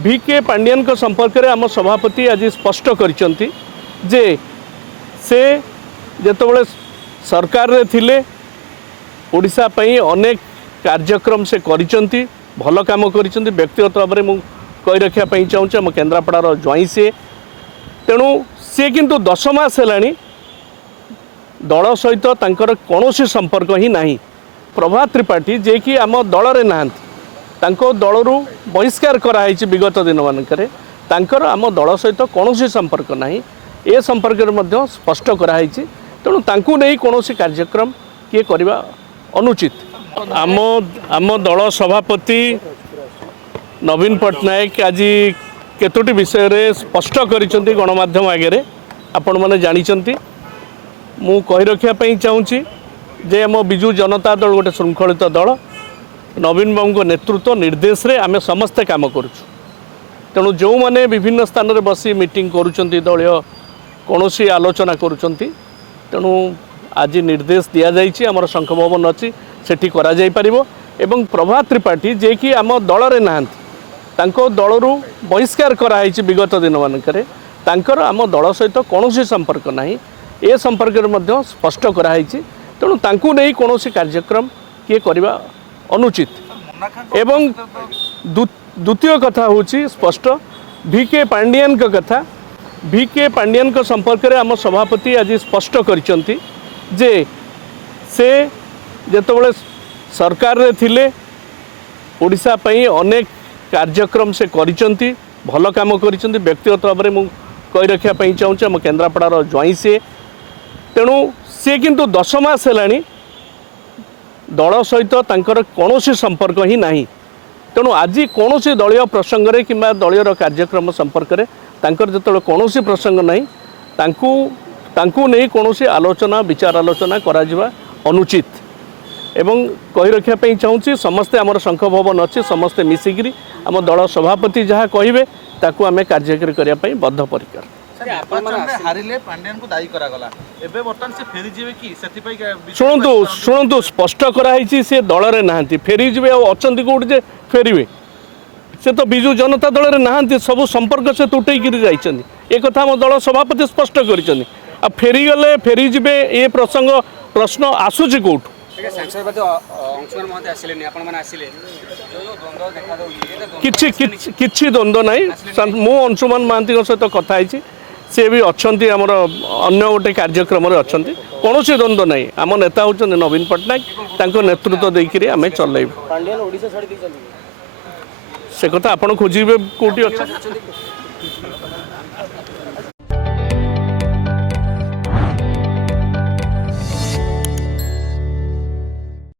VK Pandian को संपर्क में आम सभापति आज स्पष्ट करिसेंती जे से जेतबले सरकार रे थिले ओडिशा पई अनेक कार्यक्रम से करिसेंती भल काम करिसेंती। व्यक्तिगत भाव में मुझे कही रखा चाहूँगी आम केन्द्रापड़ार ज्वाई से तेणु सी किंतु 10 मास है दल सहित तांकर कौनसी संपर्क ही नहीं। प्रभात त्रिपाठी जे कि आम दल रे नाहांती तांको दलरू बहिष्कार कराई विगत दिन मानकर तांकर आम दल सहित कौनसी संपर्क नहीं। ए संपर्क में स्पष्ट कराई तेणु तांकु नहीं कौनसी कार्यक्रम किए करवा अनुचित। आम आम दल सभापति नवीन पट्टनायक आज केतोटी विषय रे स्पष्ट करिसेंती गणमाध्यम आगे आपण माने जानिचंती। मु कही रखा चाहूँगी जे आम बिजु जनता दल गोटे श्रृंखलित दल नवीन बाबू नेतृत्व निर्देश रे आमे समस्ते काम करुछु। तेणु जो माने विभिन्न स्थान रे बसी मीटिंग करुचंती दलीय कौनसी आलोचना करुचंती तेणु आज निर्देश दिया जाइछि हमर शंख भवन अछि सेठी करा जाई परिबो एवं प्रभात त्रिपाठी जे कि आम दल रे नाहांती तांको दलरू बहिष्कार कराई विगत दिन मानकर तांकर आम दल सहित कौनसी संपर्क नहीं। ए संपर्क में स्पष्ट कराई तेणु तांकु नहीं कौनसी कार्यक्रम किए करवा अनुचित। एवं द्वितीय कथा होची स्पष्ट VK पांडियन का कथा VK पांडियन को संपर्क में आम सभापति आज स्पष्ट करिसेंती जे से जेतबले सरकार रे थिले ओडिशा पई अनेक कार्यक्रम से करिसेंती भल काम करिसेंती। व्यक्तिगत भाव में मुझे कही रखा चाहूँगी आम केन्द्रापड़ार ज्वाई से तेणु सी किंतु 10 मास है दल सहित तांकर कौनसी संपर्क ही नहीं। तेणु आज कौनसी दलीय प्रसंग रे किंबा दलीय कार्यक्रम संपर्क में तांकर जेतबले कौनसी प्रसंग नहीं तांकु नहीं कौनसी आलोचना विचार आलोचना करा जिवा अनुचित। एवं कही रखा चाहूँगी समस्ते आमर शंख भवन अच्छी समस्ते मिसिकी आम दल सभापति जहाँ कहे ताकू आम कार्यकारी करने बद्धपरिकर। शुणु स्पष्ट कराई सी दल रे नहांती फेरी जी अच्छी कौट जे फेरवे से तो बिजु जनता दल रे नहांती सब संपर्क से तुटेक एक आम दल सभापति स्पष्ट कर फेरी गले फेरी जी ये प्रश्न आसूची कौटू किछि द्वंद्व नहीं। मु अंशुमान महांती सहित कथा सी भी अच्छा आमर अन्य गोटे कार्यक्रम अच्छा कौन द्वंद्व नहीं। आम नेता होती नवीन पट्टनायक नेतृत्व देकर आम चलैबू से कथा आपड़ खोजे कौटी अच्छा।